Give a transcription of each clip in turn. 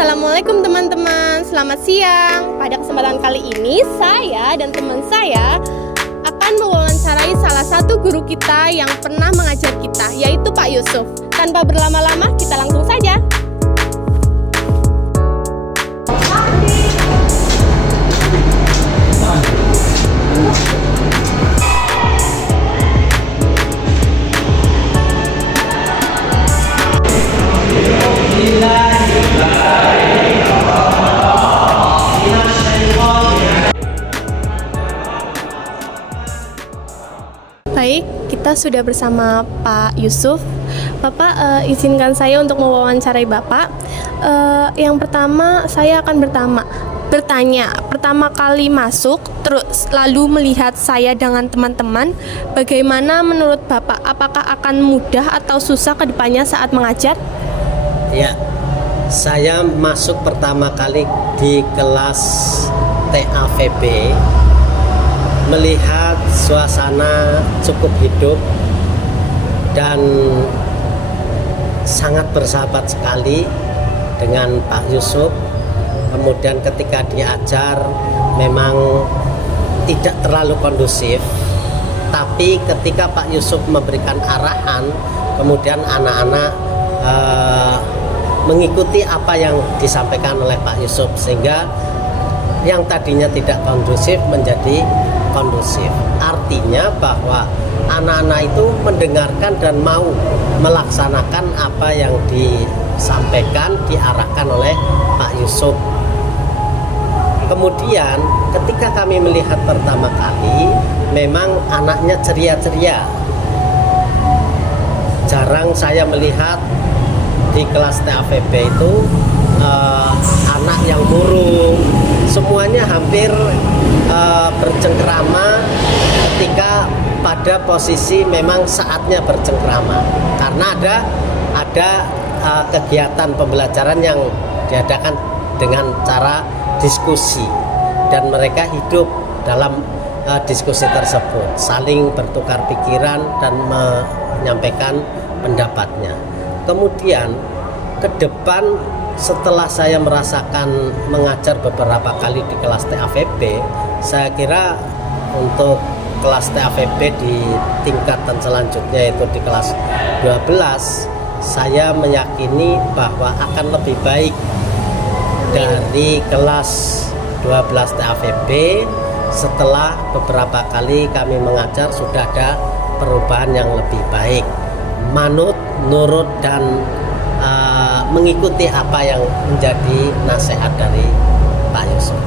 Assalamualaikum teman-teman, selamat siang. Pada kesempatan kali ini saya dan teman saya akan mewawancarai salah satu guru kita yang pernah mengajar kita, yaitu Pak Yusuf. Tanpa berlama-lama, kita langsung saja. Baik, kita sudah bersama Pak Yusuf. Bapak, izinkan saya untuk mewawancarai Bapak. Yang pertama, saya akan bertanya, pertama kali masuk, terus lalu melihat saya dengan teman-teman, bagaimana menurut Bapak? Apakah akan mudah atau susah ke depannya saat mengajar? Ya, saya masuk pertama kali di kelas TAVB, melihat suasana cukup hidup dan sangat bersahabat sekali dengan Pak Yusuf. Kemudian ketika diajar memang tidak terlalu kondusif, tapi ketika Pak Yusuf memberikan arahan, kemudian anak-anak mengikuti apa yang disampaikan oleh Pak Yusuf, sehingga yang tadinya tidak kondusif menjadi kondusif. Artinya bahwa anak-anak itu mendengarkan dan mau melaksanakan apa yang disampaikan, diarahkan oleh Pak Yusuf. Kemudian ketika kami melihat pertama kali, memang anaknya ceria-ceria. Jarang saya melihat di kelas TAVB itu anak yang murung. Semuanya hampir bercengkrama ketika pada posisi memang saatnya bercengkrama, karena ada kegiatan pembelajaran yang diadakan dengan cara diskusi dan mereka hidup dalam diskusi tersebut, saling bertukar pikiran dan menyampaikan pendapatnya. Kemudian ke depan, setelah saya merasakan mengajar beberapa kali di kelas TAVB, saya kira untuk kelas TAVB di tingkatan selanjutnya, yaitu di kelas 12, saya meyakini bahwa akan lebih baik dari kelas 12 TAVB. Setelah beberapa kali kami mengajar, sudah ada perubahan yang lebih baik, manut, nurut, dan mengikuti apa yang menjadi nasihat dari Pak Yusuf.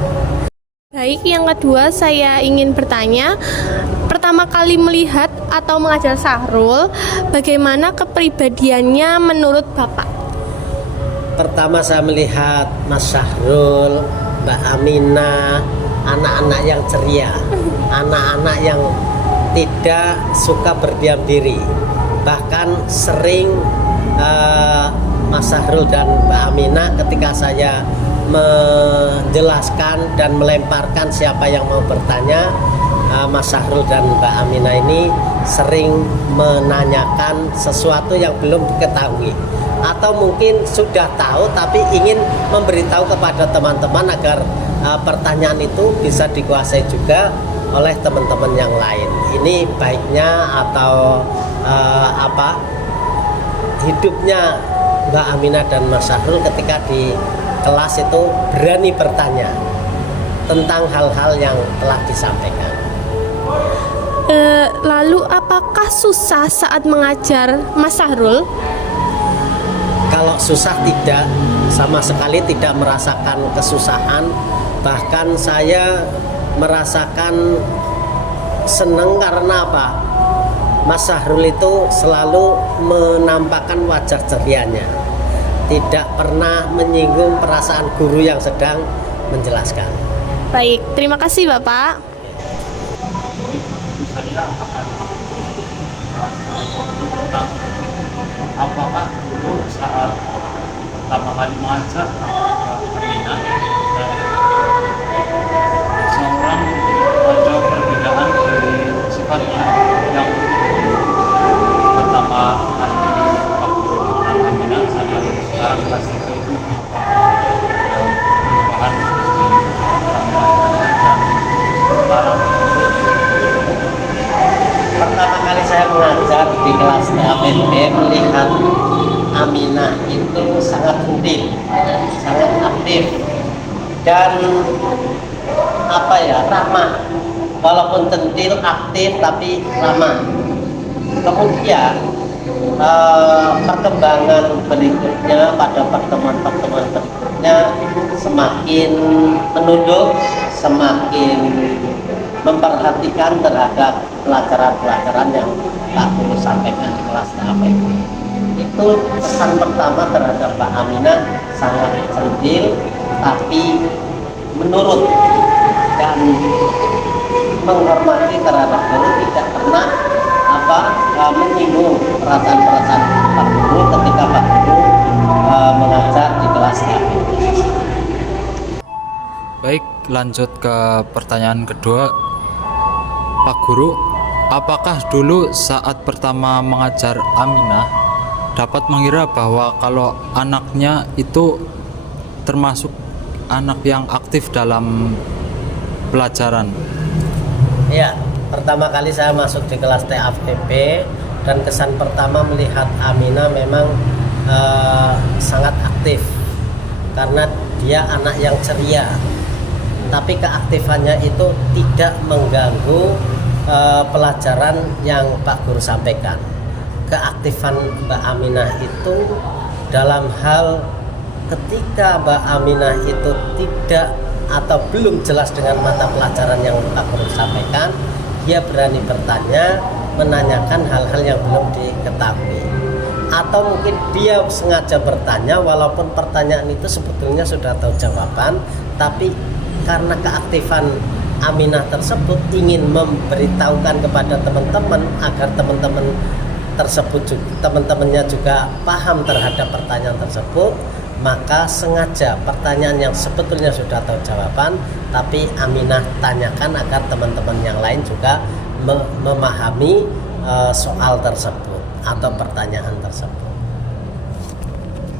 Baik, yang kedua saya ingin bertanya, pertama kali melihat atau mengajar Sahrul, bagaimana kepribadiannya menurut Bapak? Pertama saya melihat Mas Sahrul, Mbak Aminah, anak-anak yang ceria, anak-anak yang tidak suka berdiam diri, bahkan sering Mas Sahrul dan Mbak Aminah ketika saya menjelaskan dan melemparkan siapa yang mau bertanya, Mas Sahrul dan Mbak Aminah ini sering menanyakan sesuatu yang belum diketahui, atau mungkin sudah tahu tapi ingin memberitahu kepada teman-teman agar pertanyaan itu bisa dikuasai juga oleh teman-teman yang lain. Ini baiknya atau hidupnya Mbak Aminah dan Mas Sahrul ketika di kelas itu berani bertanya tentang hal-hal yang telah disampaikan. Lalu apakah susah saat mengajar Mas Sahrul? Kalau susah tidak, sama sekali tidak merasakan kesusahan. Bahkan saya merasakan senang karena apa? Mas Sahrul itu selalu menampakkan wajah cerianya, tidak pernah menyinggung perasaan guru yang sedang menjelaskan. Baik, terima kasih Bapak. Apakah dulu saat pertama kali mengajar Aminah dan seorang ada perbedaan dari sifatnya yang pertama kali waktu dengan Aminah sampai sekarang kelas 3 itu saya mengajar di kelas TAPP melihat Aminah itu sangat penting, sangat aktif dan ramah. Walaupun centil aktif tapi ramah. Kemudian perkembangan berikutnya pada pertemuan-pertemuan berikutnya semakin menunduk, semakin memperhatikan terhadap pelajaran-pelajaran yang Pak Guru sampaikan di kelas TAPP. Itu pesan pertama terhadap Mbak Aminah, sangat centil tapi menurut dan menghormati terhadap guru, tidak pernah menyinggung perasaan-perasaan Pak Guru ketika Pak Guru mengajar di kelas TAPP. Baik, lanjut ke pertanyaan kedua. Pak Guru, apakah dulu saat pertama mengajar Aminah dapat mengira bahwa kalau anaknya itu termasuk anak yang aktif dalam pelajaran? Ya, pertama kali saya masuk di kelas TAPP dan kesan pertama melihat Aminah memang sangat aktif karena dia anak yang ceria, tapi keaktifannya itu tidak mengganggu pelajaran yang Pak Guru sampaikan. Keaktifan Mbak Aminah itu dalam hal ketika Mbak Aminah itu tidak atau belum jelas dengan mata pelajaran yang Pak Guru sampaikan, dia berani bertanya, menanyakan hal-hal yang belum diketahui. Atau mungkin dia sengaja bertanya walaupun pertanyaan itu sebetulnya sudah tahu jawaban, tapi karena keaktifan Aminah tersebut ingin memberitahukan kepada teman-teman agar teman-teman tersebut juga, teman-temannya juga paham terhadap pertanyaan tersebut, maka sengaja pertanyaan yang sebetulnya sudah tahu jawaban tapi Aminah tanyakan agar teman-teman yang lain juga memahami soal tersebut atau pertanyaan tersebut.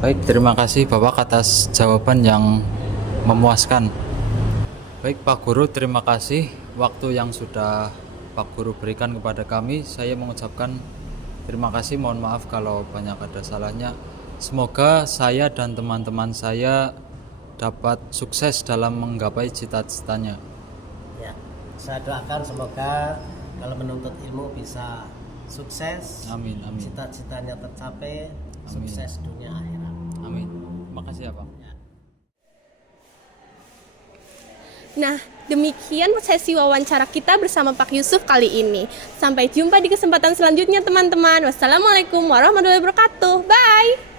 Baik, terima kasih Bapak atas jawaban yang memuaskan. Baik Pak Guru, terima kasih waktu yang sudah Pak Guru berikan kepada kami. Saya mengucapkan terima kasih, mohon maaf kalau banyak ada salahnya. Semoga saya dan teman-teman saya dapat sukses dalam menggapai cita-citanya. Ya, saya doakan semoga kalau menuntut ilmu bisa sukses. Amin, amin. Cita-citanya tercapai, Amin. sukses dunia akhirat. Amin. Makasih ya Pak. Nah, demikian sesi wawancara kita bersama Pak Yusuf kali ini. Sampai jumpa di kesempatan selanjutnya teman-teman. Wassalamualaikum warahmatullahi wabarakatuh. Bye.